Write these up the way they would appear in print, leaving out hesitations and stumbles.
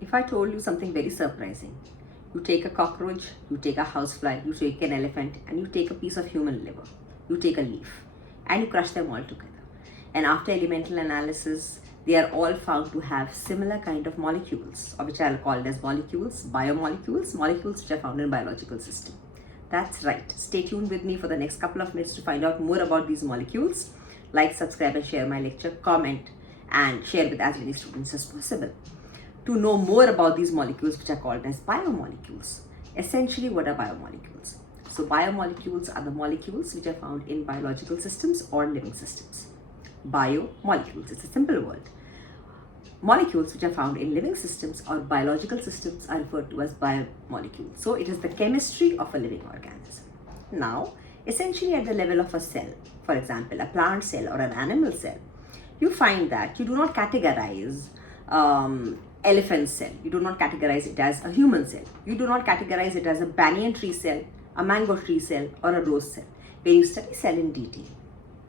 If I told you something very surprising, you take a cockroach, you take a housefly, you take an elephant, and you take a piece of human liver, you take a leaf, and you crush them all together. And after elemental analysis, they are all found to have similar kind of molecules, or which I'll call as molecules, biomolecules, molecules which are found in biological system. That's right. Stay tuned with me for the next couple of minutes to find out more about these molecules. Like, subscribe, and share my lecture, comment, and share with as many students as possible. To know more about these molecules which are called as biomolecules. Essentially, what are biomolecules? So biomolecules are the molecules which are found in biological systems or living systems. Biomolecules, it's a simple word. Molecules which are found in living systems or biological systems are referred to as biomolecules. So it is the chemistry of a living organism. Now, essentially at the level of a cell, for example, a plant cell or an animal cell, you find that you do not categorize elephant cell. You do not categorize it as a human cell. You do not categorize it as a banyan tree cell, a mango tree cell, or a rose cell. When you study cell in detail,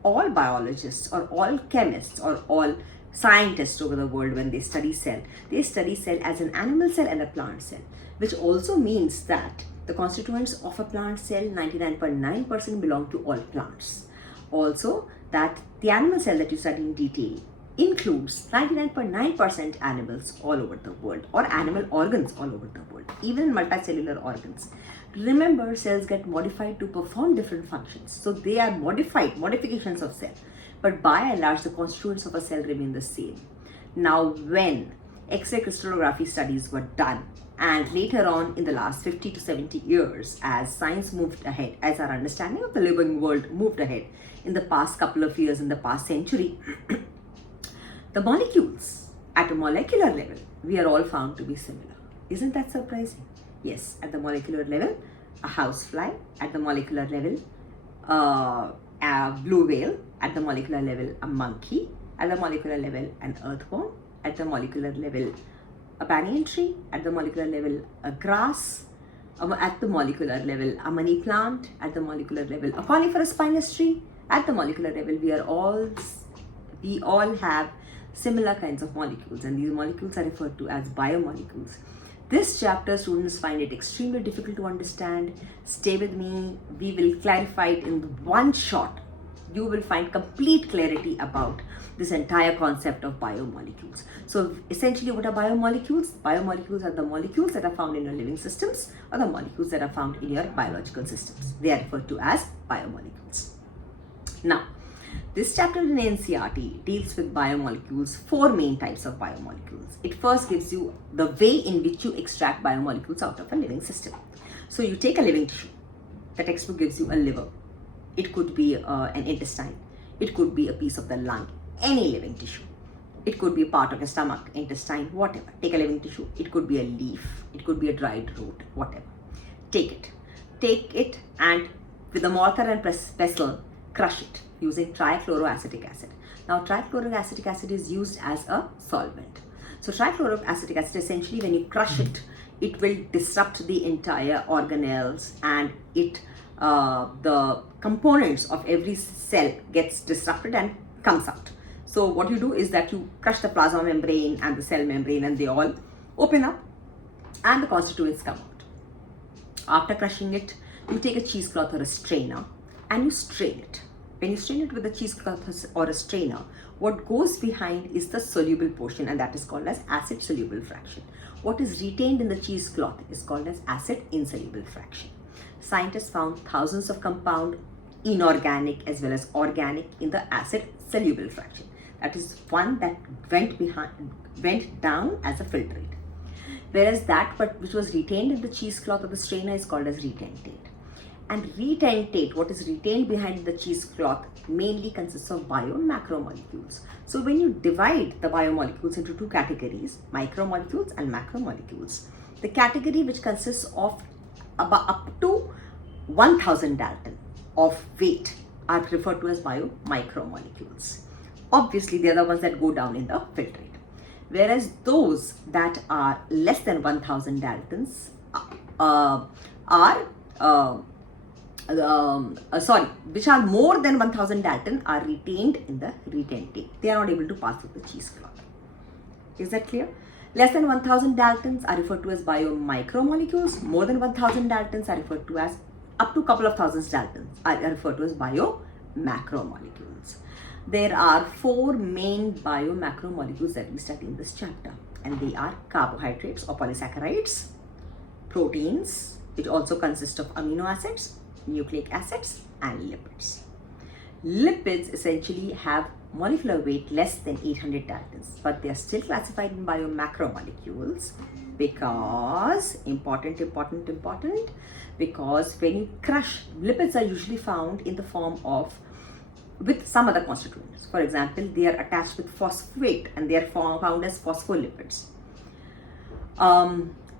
all biologists or all chemists or all scientists over the world, when they study cell as an animal cell and a plant cell, which also means that the constituents of a plant cell, 99.9% belong to all plants. Also, that the animal cell that you study in detail includes 99.9% animals all over the world, or animal organs all over the world, even in multicellular organs. Remember, cells get modified to perform different functions. So they are modifications of cell. But by and large, the constituents of a cell remain the same. Now, when X-ray crystallography studies were done, and later on in the last 50 to 70 years, as science moved ahead, as our understanding of the living world moved ahead in the past couple of years, in the past century, the molecules at a molecular level, we are all found to be similar. Isn't that surprising? Yes, at the molecular level, a housefly; at the molecular level, a blue whale; at the molecular level, a monkey; at the molecular level, an earthworm; at the molecular level, a banyan tree; at the molecular level, a grass; at the molecular level, a money plant; at the molecular level, a coniferous spinous tree. At the molecular level, we all have similar kinds of molecules, and these molecules are referred to as biomolecules. This chapter, students find it extremely difficult to understand. Stay with me. We will clarify it in one shot. You will find complete clarity about this entire concept of biomolecules. So essentially, what are biomolecules? Biomolecules are the molecules that are found in your living systems, or the molecules that are found in your biological systems. They are referred to as biomolecules. Now, this chapter in NCERT deals with biomolecules, 4 main types of biomolecules. It first gives you the way in which you extract biomolecules out of a living system. So you take a living tissue. The textbook gives you a liver. It could be an intestine. It could be a piece of the lung. Any living tissue. It could be a part of your stomach, intestine, whatever. Take a living tissue. It could be a leaf. It could be a dried root, whatever. Take it and with a mortar and pestle, crush it using trichloroacetic acid. Now, trichloroacetic acid is used as a solvent. So trichloroacetic acid, essentially, when you crush it, it will disrupt the entire organelles, and the components of every cell gets disrupted and comes out. So what you do is that you crush the plasma membrane and the cell membrane, and they all open up and the constituents come out. After crushing it, you take a cheesecloth or a strainer and you strain it. When you strain it with a cheesecloth or a strainer, what goes behind is the soluble portion, and that is called as acid soluble fraction. What is retained in the cheesecloth is called as acid insoluble fraction. Scientists found thousands of compound, inorganic as well as organic, in the acid soluble fraction. That is one that went down as a filtrate. Whereas that which was retained in the cheesecloth or the strainer is called as retentate. And retentate, what is retained behind the cheesecloth, mainly consists of bio and macromolecules. So when you divide the biomolecules into 2 categories, micromolecules and macromolecules, the category which consists of about up to 1000 Dalton of weight are referred to as biomicromolecules. Obviously, they are the ones that go down in the filtrate. Whereas those that are less than 1000 Daltons which are more than 1000 Dalton are retained in the retentate. They are not able to pass through the cheesecloth. Is that clear? Less than 1000 daltons are referred to as biomicromolecules. More than 1000 daltons are referred to as, up to couple of thousands daltons are referred to as biomacromolecules. There are 4 main biomacromolecules that we study in this chapter, and they are carbohydrates or polysaccharides, proteins, which also consist of amino acids, nucleic acids, and lipids. Lipids essentially have molecular weight less than 800 daltons, but they are still classified in biomacromolecules because, because when you crush, lipids are usually found in the form of with some other constituents. For example, they are attached with phosphate and they are found as phospholipids.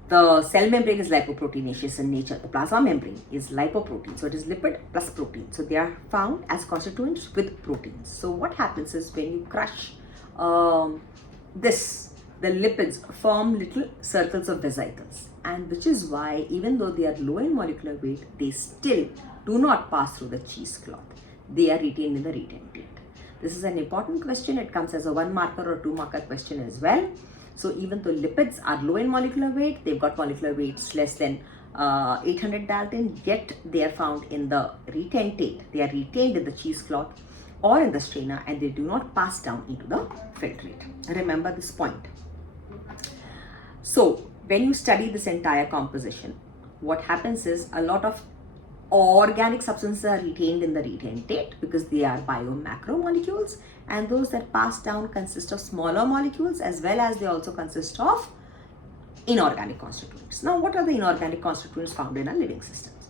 The cell membrane is lipoproteinaceous in nature. The plasma membrane is lipoprotein. So it is lipid plus protein. So they are found as constituents with proteins. So what happens is when you crush the lipids form little circles of vesicles. And which is why even though they are low in molecular weight, they still do not pass through the cheesecloth. They are retained in the retentate. This is an important question. It comes as a 1 marker or 2 marker question as well. So even though lipids are low in molecular weight, they've got molecular weights less than 800 dalton, yet they are found in the retentate. They are retained in the cheesecloth or in the strainer, and they do not pass down into the filtrate. Remember this point. So when you study this entire composition, what happens is a lot of organic substances are retained in the retentate because they are biomacromolecules, and those that pass down consist of smaller molecules as well as they also consist of inorganic constituents. Now, what are the inorganic constituents found in our living systems?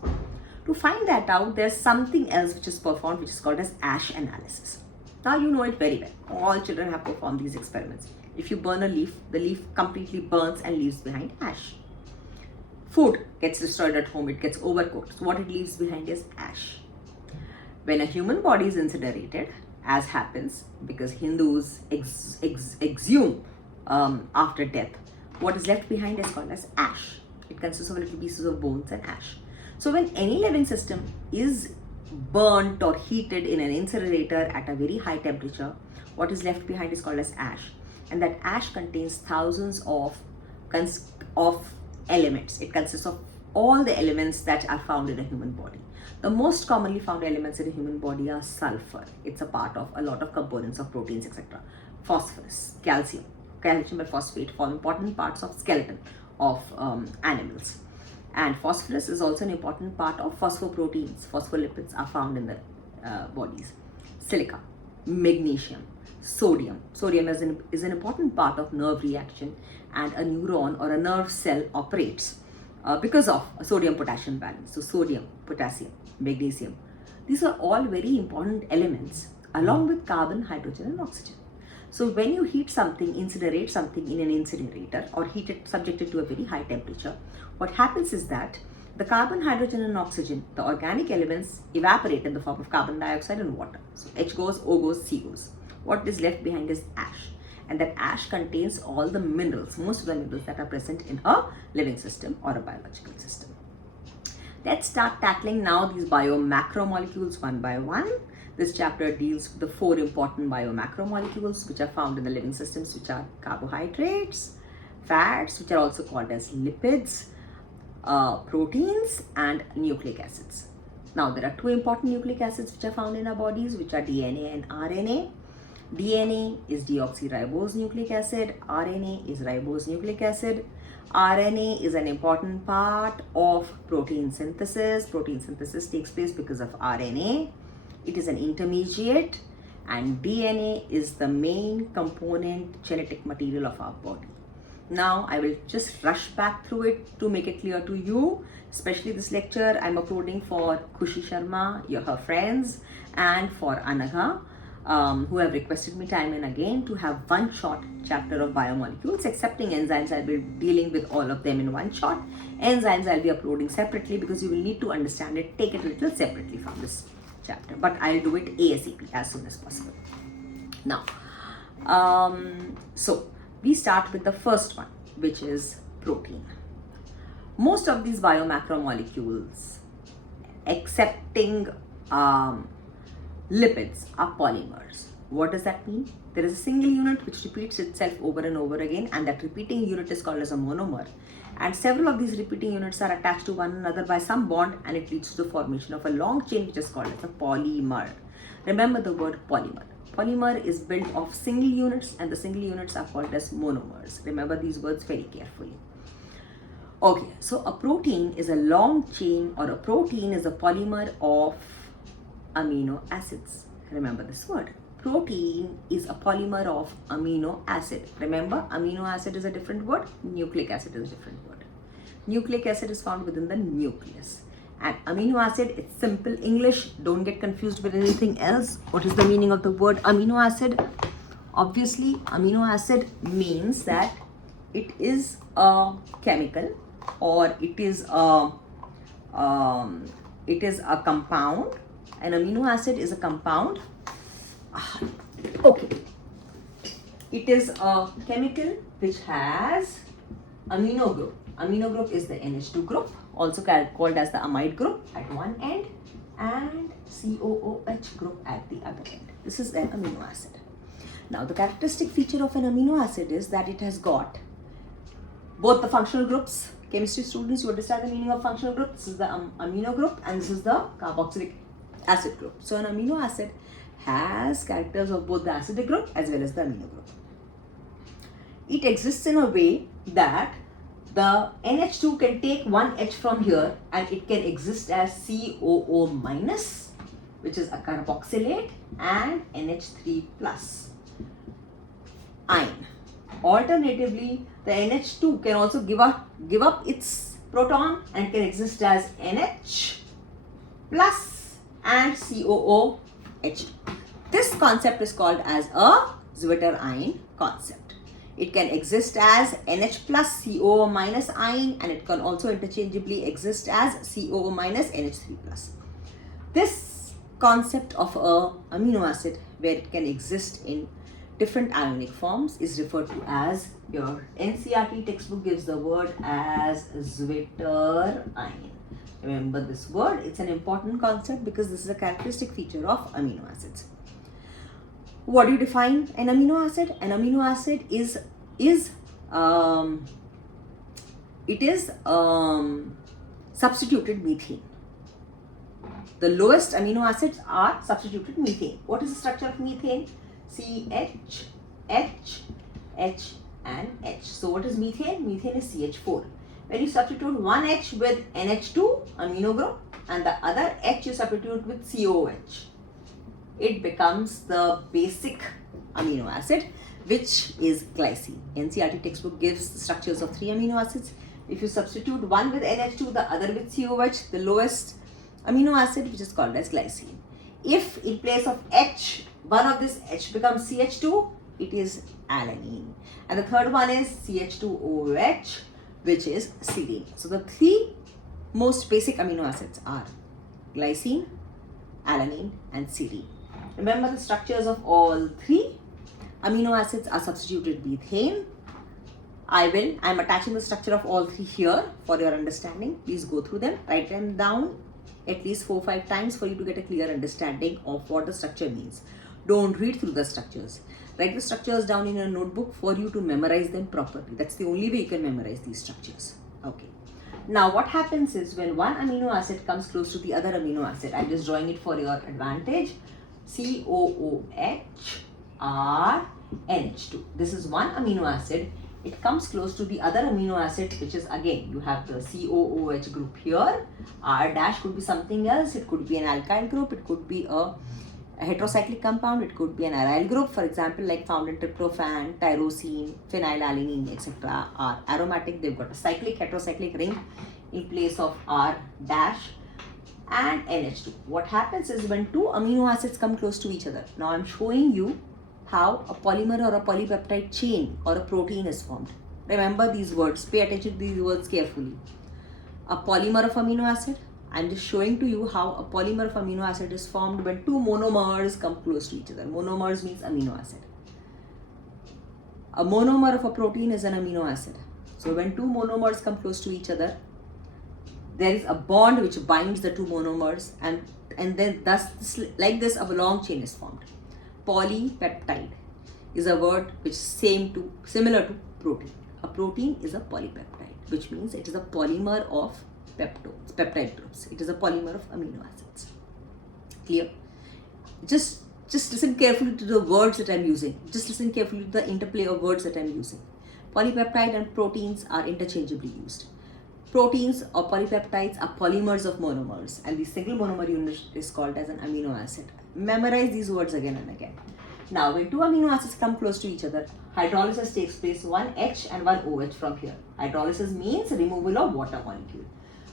To find that out, there's something else which is performed, which is called as ash analysis. Now, you know it very well. All children have performed these experiments. If you burn a leaf, the leaf completely burns and leaves behind ash. Food gets destroyed at home, it gets overcooked. So what it leaves behind is ash. When a human body is incinerated, as happens because Hindus exhume after death, what is left behind is called as ash. It consists of little pieces of bones and ash. So when any living system is burnt or heated in an incinerator at a very high temperature, what is left behind is called as ash. And that ash contains thousands of elements. It consists of all the elements that are found in a human body. The most commonly found elements in a human body are sulfur. It's a part of a lot of components of proteins, etc. Phosphorus, calcium and phosphate form important parts of skeleton of animals. And phosphorus is also an important part of phosphoproteins. Phospholipids are found in the bodies. Silica, magnesium, sodium. Sodium is an important part of nerve reaction, and a neuron or a nerve cell operates because of a sodium-potassium balance. So sodium, potassium, magnesium. These are all very important elements along with carbon, hydrogen and oxygen. So when you heat something, incinerate something in an incinerator or heat it, subject it to a very high temperature, what happens is that the carbon, hydrogen and oxygen, the organic elements, evaporate in the form of carbon dioxide and water. So H goes, O goes, C goes. What is left behind is ash. And that ash contains all the minerals, most of the minerals that are present in a living system or a biological system. Let's start tackling now these biomacromolecules one by one. This chapter deals with the 4 important biomacromolecules which are found in the living systems, which are carbohydrates, fats, which are also called as lipids, proteins and nucleic acids. Now there are 2 important nucleic acids which are found in our bodies, which are DNA and RNA. DNA is deoxyribose nucleic acid, RNA is ribose nucleic acid. RNA is an important part of protein synthesis. Protein synthesis takes place because of RNA. It is an intermediate, and DNA is the main component genetic material of our body. Now I will just rush back through it to make it clear to you, especially this lecture I'm uploading for Khushi Sharma, her friends, and for Anagha, who have requested me time and again to have one short chapter of biomolecules. Excepting enzymes, I'll be dealing with all of them in one shot. Enzymes I'll be uploading separately because you will need to understand it, take it a little separately from this chapter, but I'll do it ASAP, as soon as possible. Now, so we start with the first one, which is protein. Most of these biomacromolecules, excepting lipids, are polymers. What does that mean? There is a single unit which repeats itself over and over again, and that repeating unit is called as a monomer. And several of these repeating units are attached to one another by some bond, and it leads to the formation of a long chain which is called as a polymer. Remember the word polymer. Polymer is built of single units, and the single units are called as monomers. Remember these words very carefully. Okay, so a protein is a long chain, or a protein is a polymer of amino acids. Remember this word. Protein is a polymer of amino acid. Remember, amino acid is a different word, nucleic acid is a different word. Nucleic acid is found within the nucleus. And amino acid, it's simple English. Don't get confused with anything else. What is the meaning of the word amino acid? Obviously, amino acid means that it is a chemical, or it is a compound. An amino acid is a compound. Okay. It is a chemical which has amino group. Amino group is the NH2 group, also called as the amide group at one end, and COOH group at the other end. This is an amino acid. Now, the characteristic feature of an amino acid is that it has got both the functional groups. Chemistry students, you understand the meaning of functional group. This is the amino group, and this is the carboxylic acid group. So, an amino acid has characters of both the acidic group as well as the amino group. It exists in a way that the NH2 can take one H from here, and it can exist as COO minus, which is a carboxylate, and NH3 plus ion. Alternatively, the NH2 can also give up its proton and can exist as NH plus and COOH. This concept is called as a Zwitter-ion concept. It can exist as NH plus COO minus ion, and it can also interchangeably exist as COO minus NH3 plus. This concept of a amino acid where it can exist in different ionic forms is referred to as, your NCERT textbook gives the word as Zwitter-ion. Remember this word, it's an important concept because this is a characteristic feature of amino acids. What do you define an amino acid? An amino acid is substituted methane. The lowest amino acids are substituted methane. What is the structure of methane? CH, H, H and H. So what is methane? Methane is CH4. When you substitute one H with NH2 amino group and the other H you substitute with COOH, it becomes the basic amino acid, which is glycine. NCERT textbook gives the structures of 3 amino acids. If you substitute one with NH2, the other with COOH, the lowest amino acid, which is called as glycine. If in place of H, one of this H becomes CH2, it is alanine. And the third one is CH2OH, which is serine. So the 3 most basic amino acids are glycine, alanine and serine. Remember the structures of all 3 amino acids are substituted methane. I'm attaching the structure of all 3 here for your understanding. Please go through them, write them down at least 4 or 5 times for you to get a clear understanding of what the structure means. Don't read through the structures. Write the structures down in your notebook for you to memorize them properly. That's the only way you can memorize these structures. Okay. Now what happens is when one amino acid comes close to the other amino acid, I'm just drawing it for your advantage. COOH R NH2. This is one amino acid. It comes close to the other amino acid, which is again, you have the COOH group here. R dash could be something else. It could be an alkyl group. It could be a heterocyclic compound. It could be an aryl group, for example, like found in tryptophan, tyrosine, phenylalanine, etc. are aromatic. They've got a cyclic heterocyclic ring in place of R dash and NH2. What happens is when 2 amino acids come close to each other. Now I'm showing you how a polymer or a polypeptide chain or a protein is formed. Remember these words. Pay attention to these words carefully. A polymer of amino acid. I'm just showing to you how a polymer of amino acid is formed when 2 monomers come close to each other. Monomers means amino acid. A monomer of a protein is an amino acid. So when 2 monomers come close to each other, there is a bond which binds the 2 monomers, and then thus like this a long chain is formed. polypeptide is a word which is similar to protein. A protein is a polypeptide, which means it is a polymer of peptide groups. It is a polymer of amino acids. Clear? Just listen carefully to the words that I'm using. Just listen carefully to the interplay of words that I'm using. Polypeptide and proteins are interchangeably used. Proteins or polypeptides are polymers of monomers, and the single monomer unit is called as an amino acid. Memorize these words again and again. Now, when two amino acids come close to each other, hydrolysis takes place, one H and one OH from here. Hydrolysis means removal of water molecule.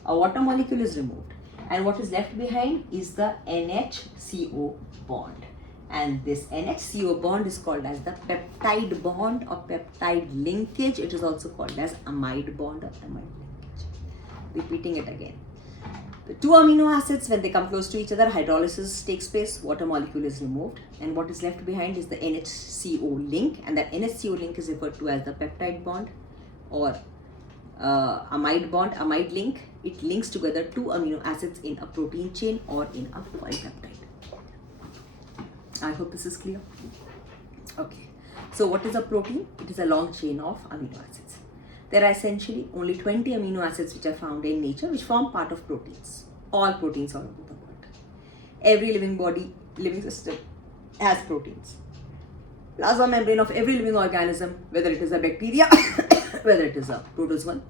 A water molecule is removed, and what is left behind is the NHCO bond. And this NHCO bond is called as the peptide bond or peptide linkage. It is also called as amide bond or amide linkage. Repeating it again. The two amino acids, when they come close to each other, hydrolysis takes place, water molecule is removed, and what is left behind is the NHCO link, and that NHCO link is referred to as the peptide bond or amide bond, amide link. It links together two amino acids in a protein chain or in a polypeptide. I hope this is clear. Okay. So what is a protein? It is a long chain of amino acids. There are essentially only 20 amino acids which are found in nature, which form part of proteins. All proteins all over the world. Every living system has proteins. Plasma membrane of every living organism, whether it is a bacteria, whether it is a protozoan,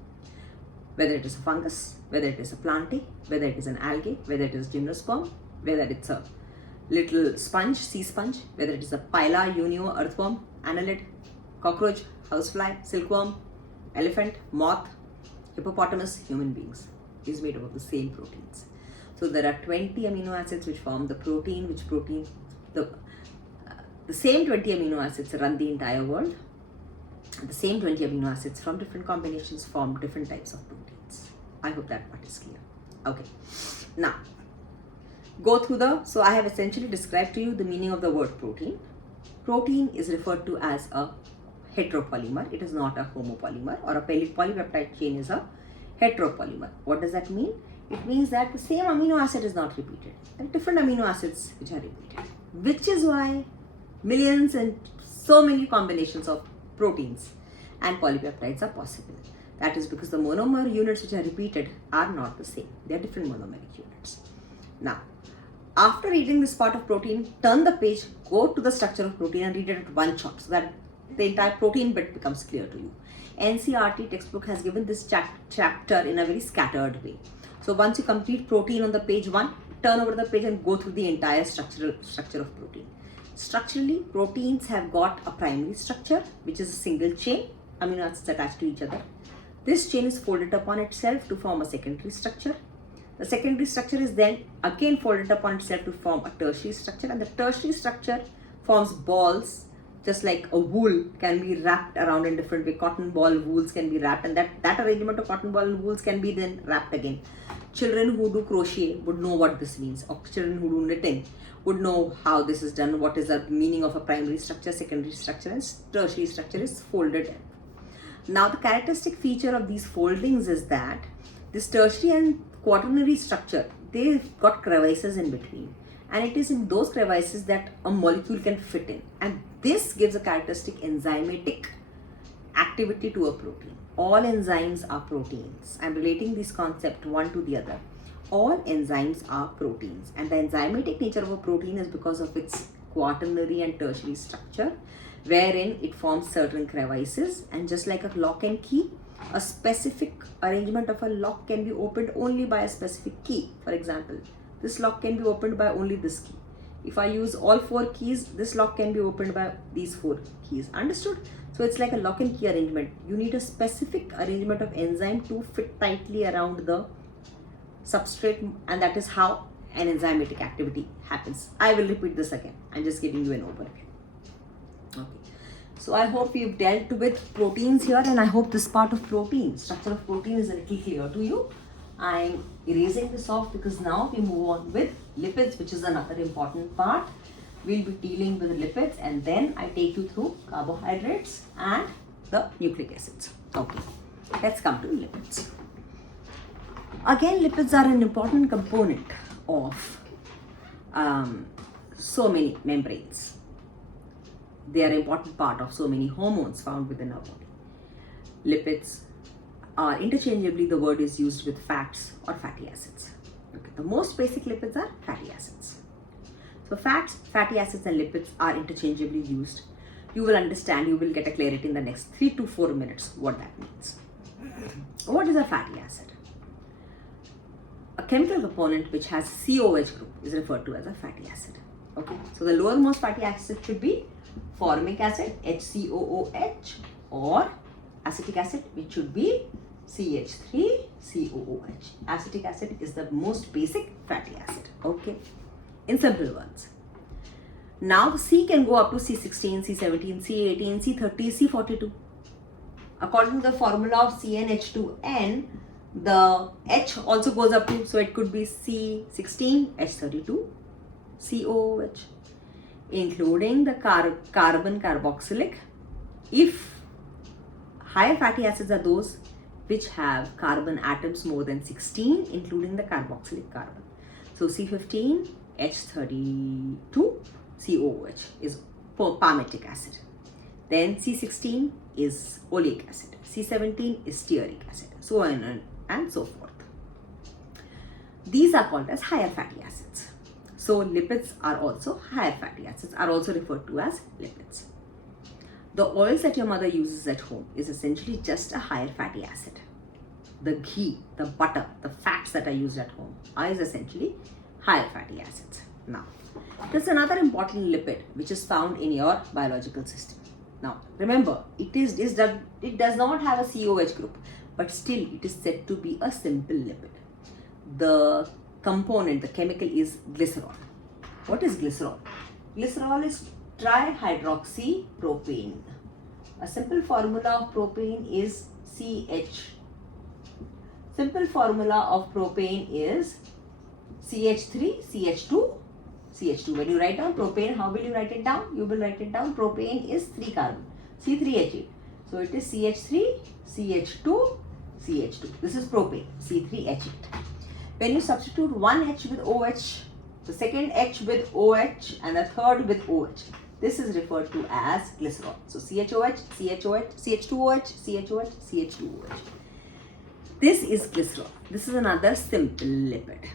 whether it is a fungus, whether it is a plantae, whether it is an algae, whether it is gymnosperm, whether it's a little sponge, sea sponge, whether it is a pila, unio, earthworm, annelid, cockroach, housefly, silkworm, elephant, moth, hippopotamus, human beings is made up of the same proteins. So there are 20 amino acids which form the protein, the same 20 amino acids run the entire world. The same 20 amino acids from different combinations form different types of proteins. I hope that part is clear. Okay. Now, go through so I have essentially described to you the meaning of the word protein. Protein is referred to as a heteropolymer. It is not a homopolymer, or a polypeptide chain is a heteropolymer. What does that mean? It means that the same amino acid is not repeated. There are different amino acids which are repeated, which is why millions and so many combinations of proteins and polypeptides are possible. That is because the monomer units which are repeated are not the same. They are different monomeric units. Now, after reading this part of protein, turn the page, go to the structure of protein and read it at one shot so that the entire protein bit becomes clear to you. NCERT textbook has given this chapter in a very scattered way. So once you complete protein on the page 1, turn over the page and go through the entire structure of protein. Structurally, proteins have got a primary structure, which is a single chain, amino acids attached to each other. This chain is folded upon itself to form a secondary structure. The secondary structure is then again folded upon itself to form a tertiary structure, and the tertiary structure forms balls, just like a wool can be wrapped around in different way. Cotton ball wools can be wrapped, and that arrangement of cotton ball wools can be then wrapped again. Children who do crochet would know what this means, or children who do knitting would know how this is done, what is the meaning of a primary structure, secondary structure, and tertiary structure is folded. Now, the characteristic feature of these foldings is that this tertiary and quaternary structure, they've got crevices in between, and it is in those crevices that a molecule can fit in, and this gives a characteristic enzymatic activity to a protein. All enzymes are proteins. I'm relating this concept one to the other. All enzymes are proteins, and the enzymatic nature of a protein is because of its quaternary and tertiary structure, wherein it forms certain crevices, and just like a lock and key, a specific arrangement of a lock can be opened only by a specific key. For example, this lock can be opened by only this key. If I use all 4 keys, this lock can be opened by these 4 keys. Understood? So it's like a lock and key arrangement. You need a specific arrangement of enzyme to fit tightly around the substrate, and that is how an enzymatic activity happens. I will repeat this again. I'm just giving you an overview. Okay. So I hope we've dealt with proteins here, and I hope this part of protein, structure of protein, is a little clear to you. I'm erasing this off because now we move on with lipids, which is another important part. We'll be dealing with lipids, and then I take you through carbohydrates and the nucleic acids. Okay, let's come to lipids. Again, lipids are an important component of so many membranes. They are an important part of so many hormones found within our body. Lipids are interchangeably, the word is used with fats or fatty acids. Okay. The most basic lipids are fatty acids. So fats, fatty acids and lipids are interchangeably used. You will understand, you will get a clarity in the next 3 to 4 minutes what that means. What is a fatty acid? A chemical component which has COH group is referred to as a fatty acid. Okay, so the lowermost fatty acid should be formic acid, HCOOH, or acetic acid, which should be CH3COOH. Acetic acid is the most basic fatty acid. Okay, in simple words. Now the C can go up to C16, C17, C18, C30, C42. According to the formula of CnH2n, the H also goes up to, so it could be C16, H32, COOH, including the carbon carboxylic. If higher fatty acids are those which have carbon atoms more than 16, including the carboxylic carbon. So C15, H32, COOH is palmitic acid. Then C16 is oleic acid. C17 is stearic acid. So on and so forth. These are called as higher fatty acids. So lipids are also higher fatty acids, are also referred to as lipids. The oils that your mother uses at home is essentially just a higher fatty acid. The ghee, the butter, the fats that are used at home are essentially higher fatty acids. Now, there's another important lipid which is found in your biological system. Now, remember, it does not have a COH group, but still it is said to be a simple lipid. The component, the chemical is glycerol. What is glycerol? Glycerol is trihydroxypropane. A simple formula of propane is CH. Simple formula of propane is CH3, CH2, CH2. When you write down propane, how will you write it down? You will write it down, propane is 3 carbon, C3H8. So it is CH3, CH2, CH2. This is propane, C3H8. When you substitute one H with OH, the second H with OH and the third with OH, this is referred to as glycerol. So CHOH, CHOH, CH2OH, CHOH, CH2OH. This is glycerol. This is another simple lipid.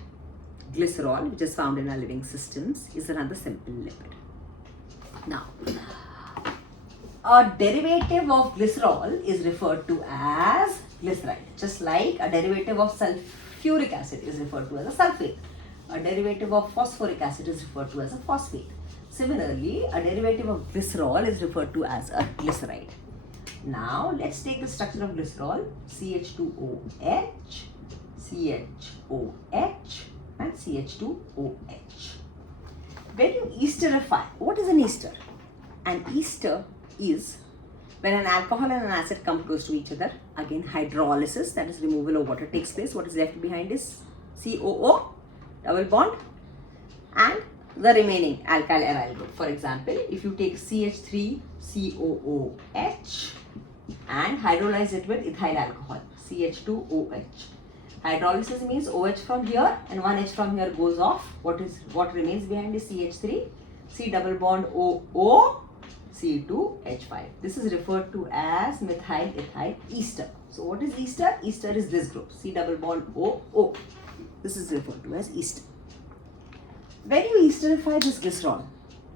Glycerol, which is found in our living systems, is another simple lipid. Now, a derivative of glycerol is referred to as glyceride, just like a derivative of sulfuric acid is referred to as a sulfate. A derivative of phosphoric acid is referred to as a phosphate. Similarly, a derivative of glycerol is referred to as a glyceride. Now, let's take the structure of glycerol: CH2OH, CHOH, and CH2OH. When you esterify, what is an ester? An ester is when an alcohol and an acid come close to each other. Again, hydrolysis, that is removal of water, takes place. What is left behind is COO, double bond, and the remaining alkyl aryl group. For example, if you take CH3COOH and hydrolyze it with ethyl alcohol, CH2OH. Hydrolysis means OH from here and one H from here goes off. What remains behind is CH3, C double bond OO, C2H5. This is referred to as methyl ethyl ester. So what is ester? Ester is this group, C double bond OO. This is referred to as ester. When you esterify this glycerol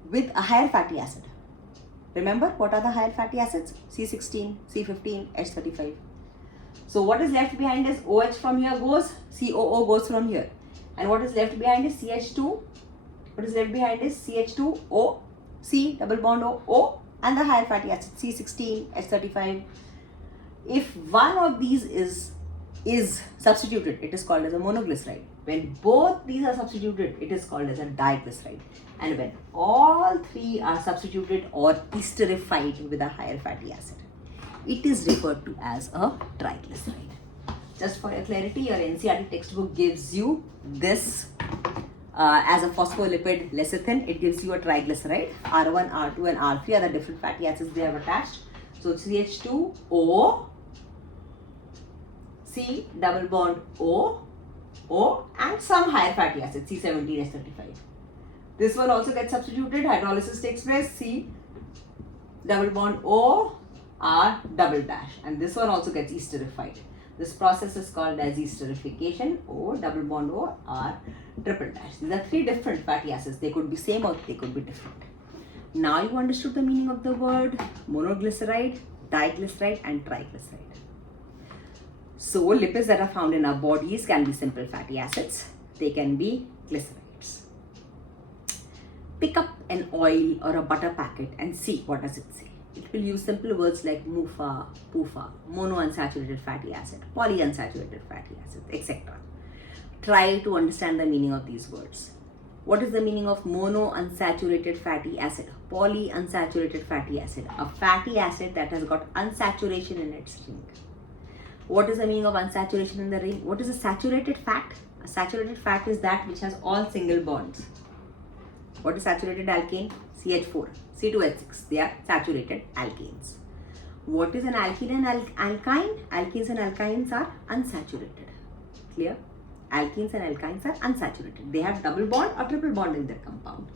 with a higher fatty acid, remember what are the higher fatty acids? C16, C15, H35. So what is left behind is OH from here goes, COO goes from here. And what is left behind is CH2. What is left behind is CH2O, C double bond O, and the higher fatty acid C16, H35. If one of these is substituted, it is called as a monoglyceride. When both these are substituted, it is called as a diglyceride. And when all three are substituted or esterified with a higher fatty acid, it is referred to as a triglyceride. Just for your clarity, your NCERT textbook gives you this as a phospholipid lecithin. It gives you a triglyceride. R1, R2 and R3 are the different fatty acids they have attached. So CH2O, C double bond O, and some higher fatty acid C17, H35. This one also gets substituted. Hydrolysis takes place. double bond O, R, double dash, and this one also gets esterified. This process is called as esterification. O, double bond O, R, triple dash. These are three different fatty acids. They could be same or they could be different. Now you understood the meaning of the word monoglyceride, diglyceride and triglyceride. So lipids that are found in our bodies can be simple fatty acids. They can be glycerides. Pick up an oil or a butter packet and see what does it say. It will use simple words like MUFA, PUFA, monounsaturated fatty acid, polyunsaturated fatty acid, etc. Try to understand the meaning of these words. What is the meaning of monounsaturated fatty acid? Polyunsaturated fatty acid, a fatty acid that has got unsaturation in its ring. What is the meaning of unsaturation in the ring? What is a saturated fat? A saturated fat is that which has all single bonds. What is saturated alkane? CH4, C2H6. They are saturated alkanes. What is an alkene and alkyne? Alkenes and alkynes are unsaturated. Clear? Alkenes and alkynes are unsaturated. They have double bond or triple bond in their compound.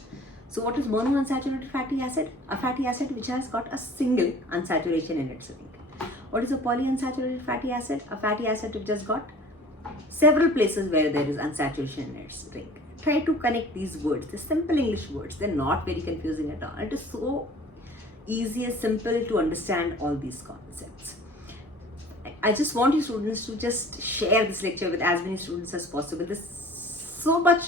So what is monounsaturated fatty acid? A fatty acid which has got a single unsaturation in its ring. What is a polyunsaturated fatty acid? A fatty acid which has got several places where there is unsaturation in its ring. Try to connect these words. They're simple English words. They're not very confusing at all. It is so easy and simple to understand all these concepts. I just want you students to just share this lecture with as many students as possible. There's so much,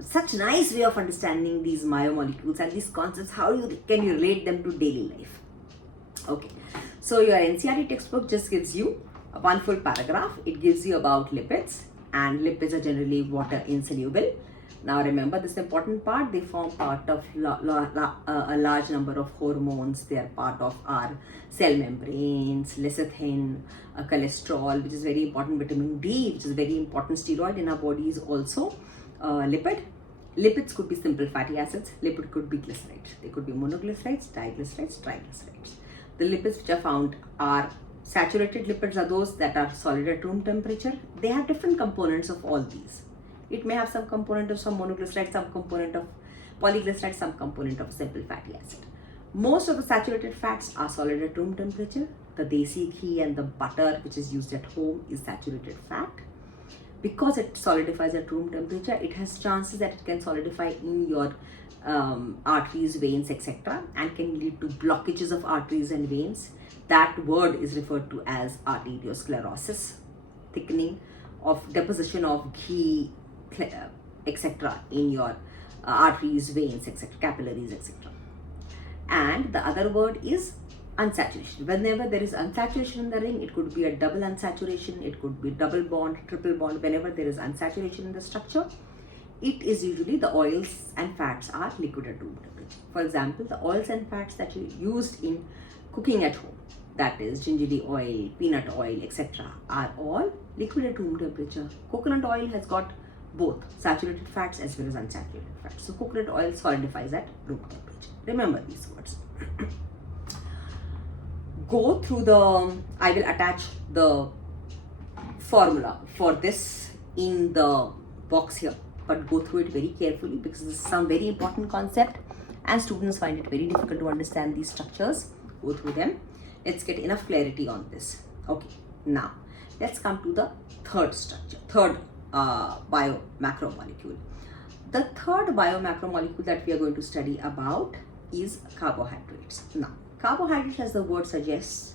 such nice way of understanding these biomolecules and these concepts. How can you relate them to daily life? Okay, so your NCERT textbook just gives you one full paragraph. It gives you about lipids, and lipids are generally water insoluble. Now remember this important part, they form part of a large number of hormones. They are part of our cell membranes, lecithin, cholesterol, which is very important, vitamin D, which is a very important steroid in our bodies also, lipid. Lipids could be simple fatty acids, lipid could be glycerides. They could be monoglycerides, diglycerides, triglycerides. The lipids which are found are saturated lipids are those that are solid at room temperature. They have different components of all these. It may have some component of some monoglyceride, some component of polyglyceride, some component of simple fatty acid. Most of the saturated fats are solid at room temperature. The desi ghee and the butter which is used at home is saturated fat. Because it solidifies at room temperature, it has chances that it can solidify in your arteries, veins, etc. and can lead to blockages of arteries and veins. That word is referred to as arteriosclerosis, thickening of deposition of ghee, etc. in your arteries, veins, etc., capillaries, etc. And the other word is unsaturation. Whenever there is unsaturation in the ring, it could be a double unsaturation, it could be double bond, triple bond. Whenever there is unsaturation in the structure, it is usually the oils and fats are liquid at room temperature. For example, the oils and fats that you used in cooking at home, that is gingery oil, peanut oil, etc., are all liquid at room temperature. Coconut oil has got both saturated fats as well as unsaturated fats. So coconut oil solidifies at room temperature. Remember these words. Go through I will attach the formula for this in the box here, but go through it very carefully because this is some very important concept and students find it very difficult to understand these structures. Go through them. Let's get enough clarity on this. Okay, now let's come to the third structure, third biomacromolecule. The third biomacromolecule that we are going to study about is carbohydrates. Now, carbohydrates, as the word suggests,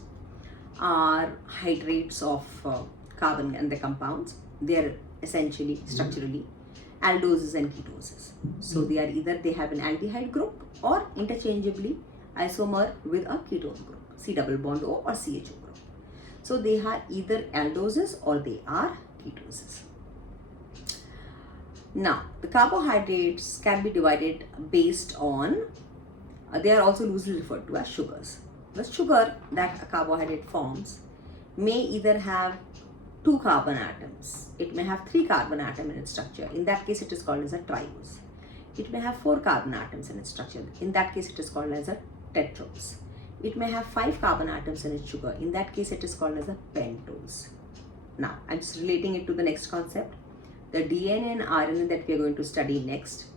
are hydrates of carbon and the compounds. They are essentially structurally aldoses and ketoses. So they are either they have an aldehyde group or interchangeably isomer with a ketone group, C double bond O or CHO group. So they are either aldoses or they are ketoses. Now, the carbohydrates can be divided based on, they are also loosely referred to as sugars. The sugar that a carbohydrate forms may either have 2 carbon atoms. It may have 3 carbon atoms in its structure. In that case, it is called as a triose. It may have 4 carbon atoms in its structure. In that case, it is called as a tetrose. It may have 5 carbon atoms in its sugar. In that case, it is called as a pentose. Now, I'm just relating it to the next concept. The DNA and RNA that we are going to study next,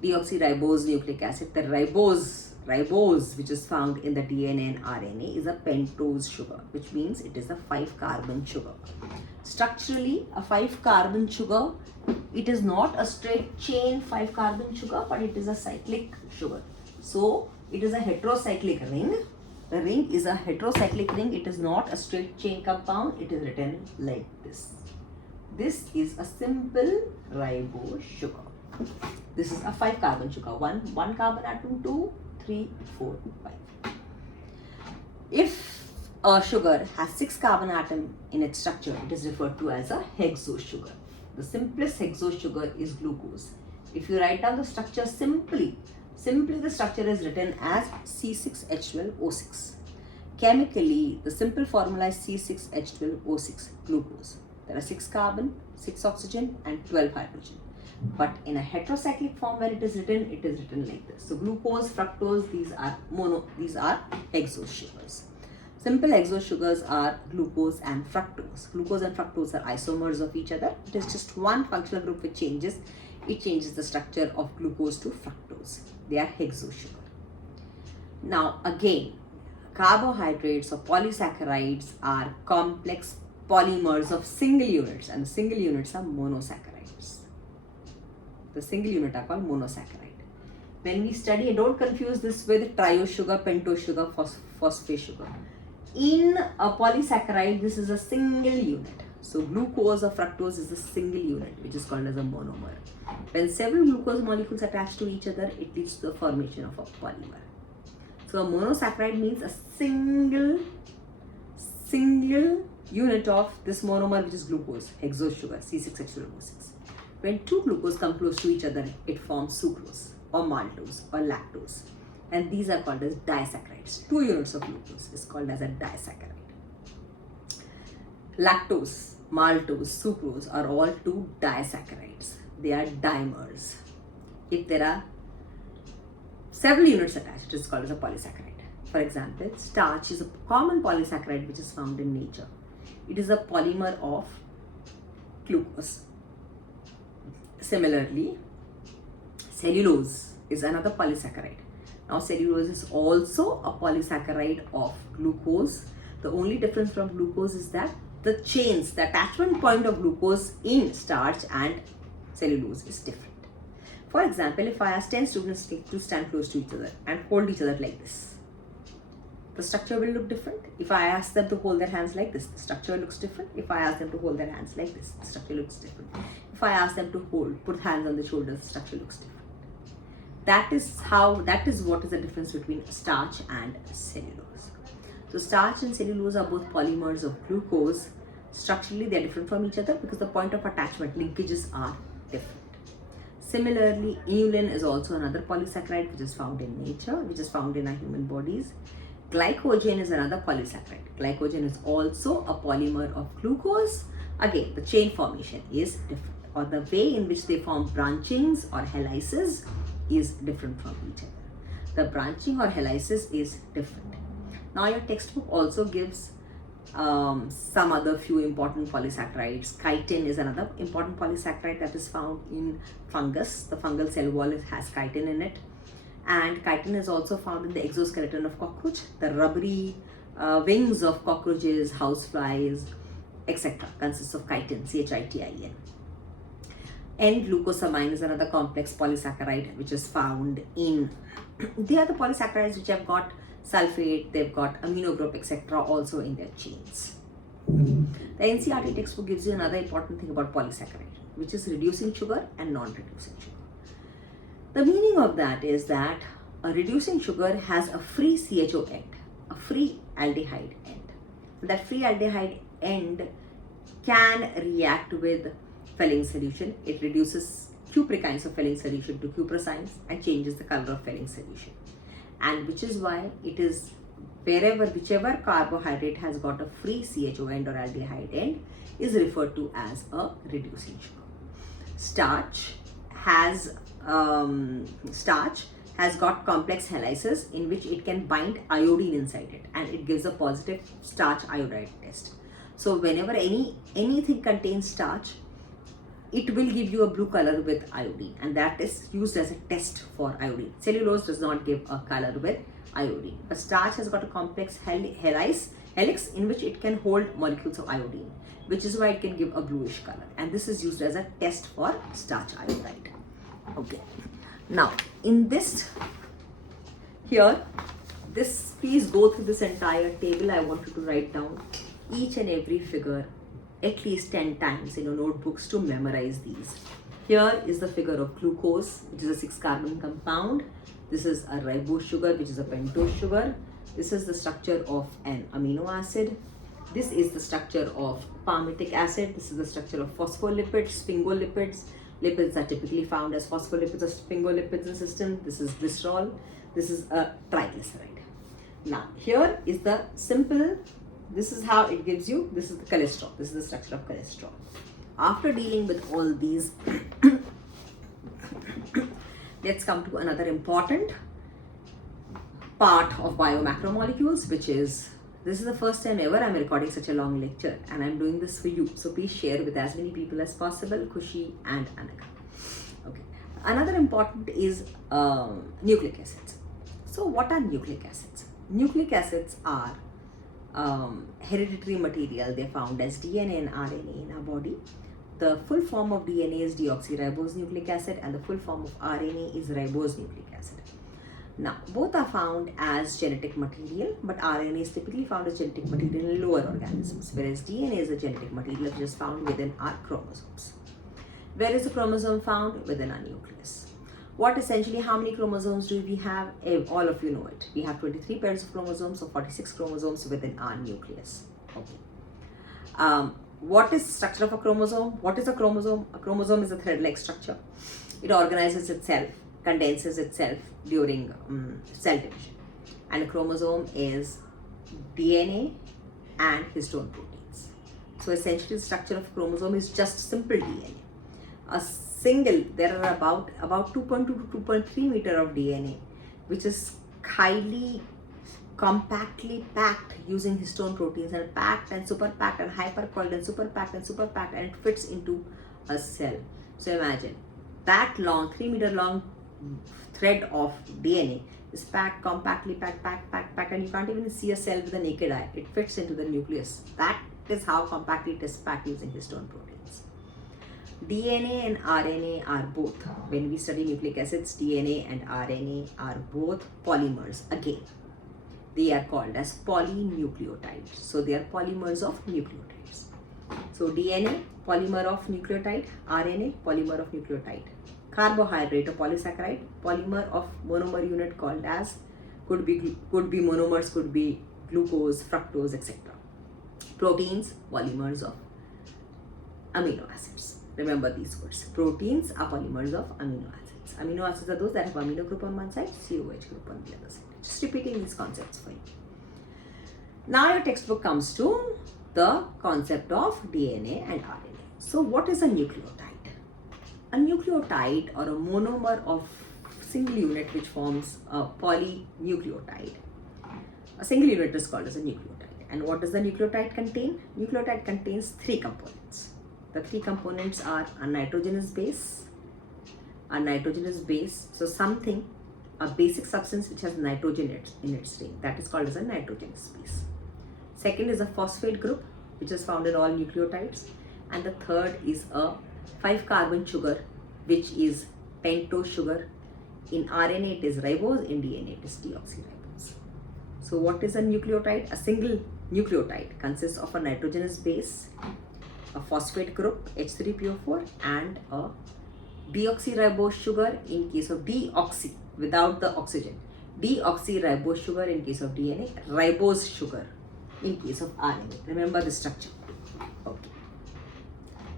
deoxyribose nucleic acid, the ribose Ribose, which is found in the DNA and RNA, is a pentose sugar, which means it is a 5-carbon sugar. Structurally, a 5-carbon sugar, it is not a straight chain 5-carbon sugar, but it is a cyclic sugar. So, it is a heterocyclic ring. The ring is a heterocyclic ring. It is not a straight chain compound. It is written like this. This is a simple ribose sugar. This is a 5-carbon sugar. One carbon atom, 2, 3, 4, 5. If a sugar has 6 carbon atom in its structure, it is referred to as a hexose sugar. The simplest hexose sugar is glucose. If you write down the structure simply the structure is written as C6H12O6. Chemically, the simple formula is C6H12O6, glucose. There are 6 carbon, 6 oxygen and 12 hydrogen. But in a heterocyclic form, when it is written like this. So glucose, fructose, these are hexose sugars. Simple hexose sugars are glucose and fructose. Glucose and fructose are isomers of each other. It is just one functional group which changes. It changes the structure of glucose to fructose. They are hexose sugar. Now again, carbohydrates or polysaccharides are complex polymers of single units, and the single units are monosaccharides. The single unit are called monosaccharide. When we study, don't confuse this with triose sugar, pentose sugar, phosphate sugar. In a polysaccharide, this is a single unit. So glucose or fructose is a single unit, which is called as a monomer. When several glucose molecules attach to each other, it leads to the formation of a polymer. So a monosaccharide means a single unit of this monomer, which is glucose, hexose sugar, C6H12O6. When two glucose come close to each other, it forms sucrose or maltose or lactose. And these are called as disaccharides. 2 units of glucose is called as a disaccharide. Lactose, maltose, sucrose are all 2 disaccharides. They are dimers. If there are several units attached, it is called as a polysaccharide. For example, starch is a common polysaccharide which is found in nature. It is a polymer of glucose. Similarly, cellulose is another polysaccharide. Now, cellulose is also a polysaccharide of glucose. The only difference from glucose is that the attachment point of glucose in starch and cellulose is different. For example, if I ask 10 students to stand close to each other and hold each other like this, the structure will look different. If I ask them to hold their hands like this, the structure looks different. If I ask them to hold their hands like this, the structure looks different. If I ask them to put hands on the shoulders, the structure looks different. That is what is the difference between starch and cellulose. So starch and cellulose are both polymers of glucose. Structurally, they are different from each other because the point of attachment linkages are different. Similarly, inulin is also another polysaccharide which is found in nature, which is found in our human bodies. Glycogen is another polysaccharide. Glycogen is also a polymer of glucose. Again, the chain formation is different, or the way in which they form branchings or helices is different from each other. The branching or helices is different. Now, your textbook also gives some other few important polysaccharides. Chitin is another important polysaccharide that is found in fungus. The fungal cell wall has chitin in it. And chitin is also found in the exoskeleton of cockroach, the rubbery wings of cockroaches, houseflies, etc. consists of chitin, CHITIN. N-glucosamine is another complex polysaccharide which is found in, they are the polysaccharides which have got sulfate, they've got amino group, etc. also in their chains. The NCERT textbook gives you another important thing about polysaccharide, which is reducing sugar and non-reducing sugar. The meaning of that is that a reducing sugar has a free CHO end, a free aldehyde end. That free aldehyde end can react with Fehling solution. It reduces cupricines of Fehling solution to cuprosines and changes the color of Fehling solution. And which is why it is whichever carbohydrate has got a free CHO end or aldehyde end is referred to as a reducing sugar. Starch has got complex helices in which it can bind iodine inside it, and it gives a positive starch iodide test. So whenever anything contains starch, it will give you a blue color with iodine, and that is used as a test for iodine. Cellulose does not give a color with iodine, but starch has got a complex helix in which it can hold molecules of iodine, which is why it can give a bluish color, and this is used as a test for starch iodide. Okay, now in this here, this, please go through this entire table. I want you to write down each and every figure at least 10 times in your notebooks to memorize these. Here is the figure of glucose, which is a 6-carbon compound. This is a ribose sugar, which is a pentose sugar. This is the structure of an amino acid. This is the structure of palmitic acid. This is the structure of phospholipids, sphingolipids. Lipids are typically found as phospholipids or sphingolipids in the system. This is glycerol. This is a triglyceride. Now, here is the simple, this is how it gives you, this is the cholesterol. This is the structure of cholesterol. After dealing with all these, let's come to another important part of biomacromolecules, which is, this is the first time ever I'm recording such a long lecture, and I'm doing this for you. So please share with as many people as possible, Kushi and Anaka. Okay. Another important is nucleic acids. So what are nucleic acids? Nucleic acids are hereditary material. They're found as DNA and RNA in our body. The full form of DNA is deoxyribose nucleic acid, and the full form of RNA is ribose nucleic acid. Now, both are found as genetic material, but RNA is typically found as genetic material in lower organisms, whereas DNA is a genetic material which is found within our chromosomes. Where is the chromosome found? Within our nucleus. What essentially, how many chromosomes do we have? All of you know it. We have 23 pairs of chromosomes, so 46 chromosomes within our nucleus. Okay. What is the structure of a chromosome? What is a chromosome? A chromosome is a thread-like structure. It organizes itself, condenses itself during cell division. And a chromosome is DNA and histone proteins. So essentially, the structure of a chromosome is just simple DNA. There are about 2.2 to 2.3 meter of DNA, which is highly compactly packed using histone proteins, and packed and super packed and hypercoiled and super packed and super packed, and it fits into a cell. So imagine that long, 3 meter long thread of DNA is packed, compactly packed, and you can't even see a cell with the naked eye. It fits into the nucleus. That is how compactly it is packed using histone proteins. DNA and RNA are both, when we study nucleic acids, DNA and RNA are both polymers. Again, they are called as polynucleotides. So they are polymers of nucleotides. So DNA, polymer of nucleotide, RNA, polymer of nucleotide. Carbohydrate or polysaccharide, polymer of monomer unit called as, could be monomers, could be glucose, fructose, etc. Proteins, polymers of amino acids. Remember these words. Proteins are polymers of amino acids. Amino acids are those that have amino group on one side, COH group on the other side. Just repeating these concepts for you. Now your textbook comes to the concept of DNA and RNA. So what is a nucleotide? A nucleotide, or a monomer of single unit which forms a polynucleotide. A single unit is called as a nucleotide. And what does the nucleotide contain? Nucleotide contains 3 components. The 3 components are a nitrogenous base, so something, a basic substance which has nitrogen in its ring, that is called as a nitrogenous base. Second is a phosphate group, which is found in all nucleotides, and the third is a 5-carbon sugar, which is pentose sugar. In RNA it is ribose, in DNA it is deoxyribose. So what is a nucleotide? A single nucleotide consists of a nitrogenous base, a phosphate group H3PO4, and a deoxyribose sugar in case of deoxy, without the oxygen. Deoxyribose sugar in case of DNA, ribose sugar in case of RNA. Remember the structure. Okay.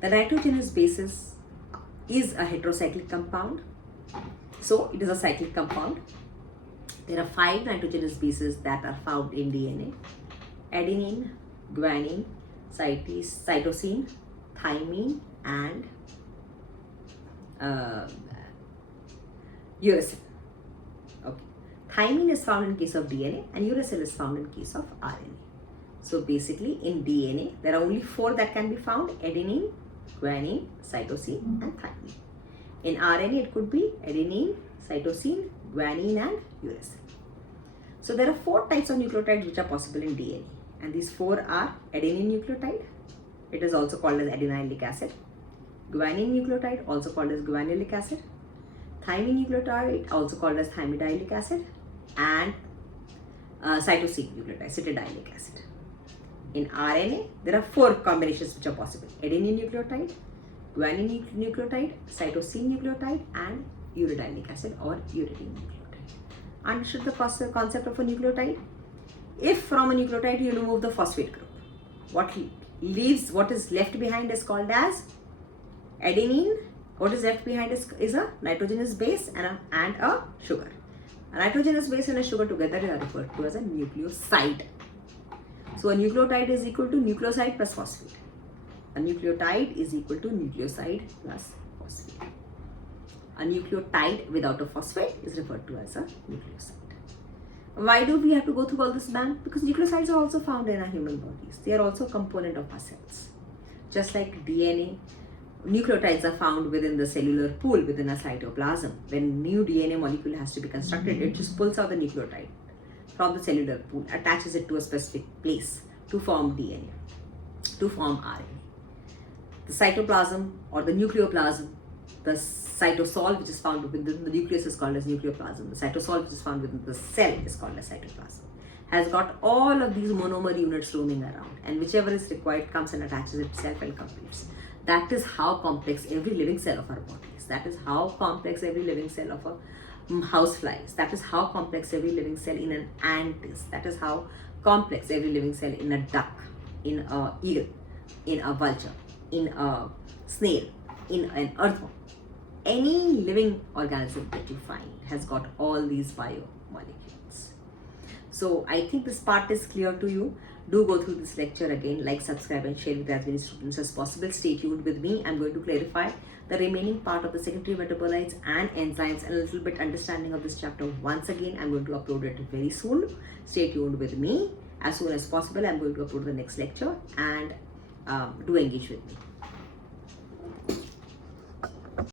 The nitrogenous basis is a heterocyclic compound. So it is a cyclic compound. There are 5 nitrogenous bases that are found in DNA: adenine, guanine, cytosine, thymine, and uracil. Okay. Thymine is found in case of DNA, and uracil is found in case of RNA. So basically in DNA, there are only 4 that can be found: adenine, guanine, cytosine, and thymine. In RNA, it could be adenine, cytosine, guanine, and uracil. So there are 4 types of nucleotides which are possible in DNA, and these 4 are adenine nucleotide. It is also called as adenylic acid. Guanine nucleotide, also called as guanylic acid. Thymine nucleotide, also called as thymidyllic acid, and cytosine nucleotide, cetidylic acid. In RNA, there are 4 combinations which are possible: adenine nucleotide, guanine nucleotide, cytosine nucleotide, and uridylic acid or uridine nucleotide. Understood the concept of a nucleotide? If from a nucleotide you remove the phosphate group, what is left behind is called as adenine. What is left behind is a nitrogenous base and a sugar. A nitrogenous base and a sugar together are referred to as a nucleoside. So a nucleotide is equal to nucleoside plus phosphate. A nucleotide is equal to nucleoside plus phosphate. A nucleotide without a phosphate is referred to as a nucleoside. Why do we have to go through all this, ma'am? Because nucleosides are also found in our human bodies. They are also a component of our cells. Just like DNA, nucleotides are found within the cellular pool within a cytoplasm. When new DNA molecule has to be constructed, it just pulls out the nucleotide from the cellular pool, attaches it to a specific place to form DNA, to form RNA. The cytoplasm or the nucleoplasm, the cytosol which is found within the nucleus is called as nucleoplasm. The cytosol which is found within the cell is called as cytoplasm. Has got all of these monomer units roaming around, and whichever is required comes and attaches itself and completes. That is how complex every living cell of our body is. That is how complex every living cell of a housefly is. That is how complex every living cell in an ant is. That is how complex every living cell in a duck, in a eagle, in a vulture, in a snail, in an earthworm. Any living organism that you find has got all these biomolecules. So I think this part is clear to you. Do go through this lecture again, like, subscribe and share with as many students as possible. Stay tuned with me. I'm going to clarify the remaining part of the secondary metabolites and enzymes and a little bit understanding of this chapter once again. I'm going to upload it very soon. Stay tuned with me. As soon as possible, I'm going to upload the next lecture, and do engage with me.